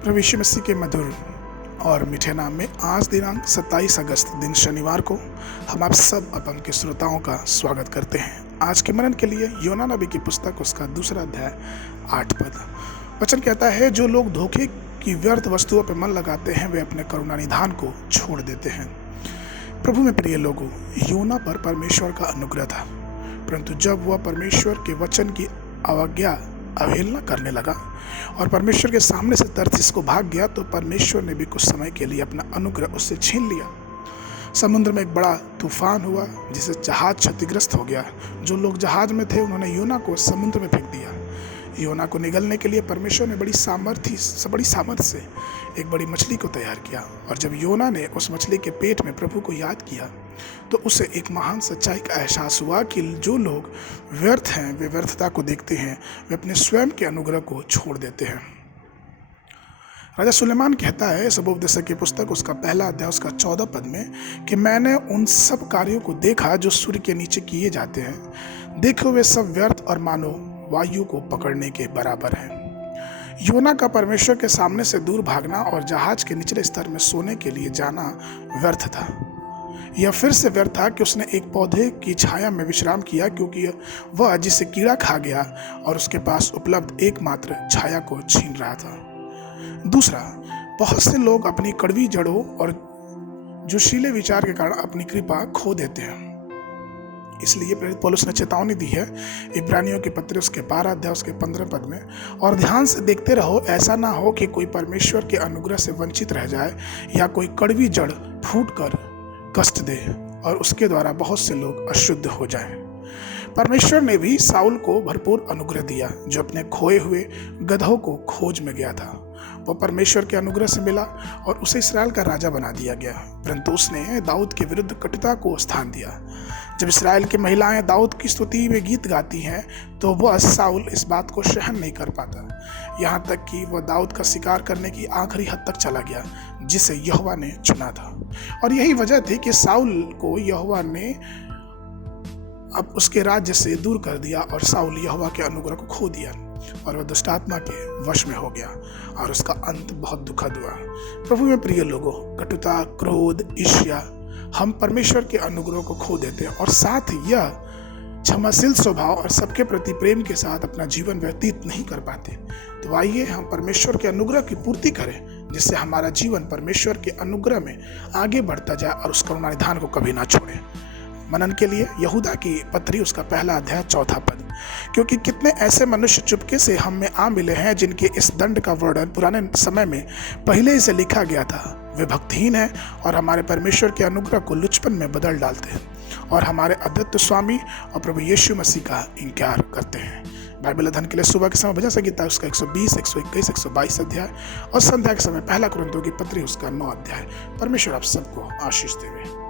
प्रभु यीशु मसीह के मधुर और मीठे नाम में आज दिनांक 27 अगस्त दिन शनिवार को हम आप सब अपन के श्रोताओं का स्वागत करते हैं। आज के मनन के लिए योना नबी की पुस्तक उसका 2 अध्याय 8 पद वचन कहता है, जो लोग धोखे की व्यर्थ वस्तुओं पर मन लगाते हैं वे अपने करुणा निधान को छोड़ देते हैं। प्रभु में प्रिय लोगों, योना पर परमेश्वर का अनुग्रह था, परंतु जब वह परमेश्वर के वचन की अवहेलना करने लगा और परमेश्वर के सामने से तर्सीस को भाग गया, तो परमेश्वर ने भी कुछ समय के लिए अपना अनुग्रह उससे छीन लिया। समुद्र में एक बड़ा तूफान हुआ जिससे जहाज क्षतिग्रस्त हो गया। जो लोग जहाज में थे उन्होंने योना को समुद्र में फेंक दिया। योना को निगलने के लिए परमेश्वर ने बड़ी सामर्थ्य से एक बड़ी मछली को तैयार किया, और जब योना ने उस मछली के पेट में प्रभु को याद किया तो उसे एक महान सच्चाई का एहसास हुआ कि जो लोग व्यर्थ हैं वे व्यर्थता को देखते हैं, वे अपने स्वयं के अनुग्रह को छोड़ देते हैं। राजा सुलेमान कहता है सबोपदेशक की पुस्तक उसका 1 अध्याय उसका 14 पद में कि मैंने उन सब कार्यों को देखा जो सूर्य के नीचे किए जाते हैं, देखो वे सब व्यर्थ और मानो वायु को पकड़ने के बराबर है। योना का परमेश्वर के सामने से दूर भागना और जहाज के निचले स्तर में सोने के लिए जाना व्यर्थ था। यह फिर से व्यर्थ था कि उसने एक पौधे की छाया में विश्राम किया, क्योंकि वह जिसे कीड़ा खा गया और उसके पास उपलब्ध एकमात्र छाया को छीन रहा था। दूसरा, बहुत से लोग अपनी कड़वी जड़ों और जोशीले विचार के कारण अपनी कृपा खो देते हैं। इसलिए प्रेरित पौलुस ने चेतावनी दी है इब्रानियों के पत्र उसके 12 अध्याय उसके 15 पद में, और ध्यान से देखते रहो, ऐसा ना हो कि कोई परमेश्वर के अनुग्रह से वंचित रह जाए या कोई कड़वी जड़ फूट कर कष्ट दे और उसके द्वारा बहुत से लोग अशुद्ध हो जाएं। परमेश्वर ने भी साउल को भरपूर अनुग्रह दिया, जो अपने खोए हुए गधों को खोज में गया था। वह परमेश्वर के अनुग्रह से मिला और उसे इस्राएल का राजा बना दिया गया, परंतु उसने दाऊद के विरुद्ध कटुता को स्थान दिया। जब इस्राएल की महिलाएं दाऊद की स्तुति में गीत गाती हैं तो वह साउल इस बात को सहन नहीं कर पाता, यहाँ तक कि वह दाऊद का शिकार करने की आखिरी हद तक चला गया जिसे यहोवा ने चुना था। और यही वजह थी कि साउल को यहोवा ने अब उसके राज्य से दूर कर दिया और साउल यहोवा के अनुग्रह को खो दिया और वह दुष्ट आत्मा के वश में हो गया और उसका अंत बहुत दुखद हुआ। प्रभु में प्रिय लोगों, कटुता, क्रोध, ईर्ष्या, हम परमेश्वर के अनुग्रह को खो देते हैं और साथ ही यह क्षमाशील स्वभाव और सबके प्रति प्रेम के साथ अपना जीवन व्यतीत नहीं कर पाते। तो आइए हम परमेश्वर के अनुग्रह की पूर्ति करें, जिससे हमारा जीवन परमेश्वर के अनुग्रह में आगे बढ़ता जाए और उस करुणा निधान को कभी ना छोड़े। मनन के लिए यहूदा की पत्री उसका 1 अध्याय 4 पद, क्योंकि कितने ऐसे मनुष्य चुपके से हम में आ मिले हैं जिनके इस दंड का वर्णन पुराने समय में पहले ही से लिखा गया था। वे भक्तिहीन हैं और हमारे परमेश्वर के अनुग्रह को लुचपन में बदल डालते हैं और हमारे अद्वितीय स्वामी और प्रभु यीशु मसीह का इनकार करते हैं। बाइबल अध्ययन के लिए सुबह के समय भजन संगीता उसका 120, 121, 122 अध्याय और संध्या के समय 1 कुरिन्थियों की पत्री उसका 9 अध्याय। परमेश्वर आप सबको आशीष देवे।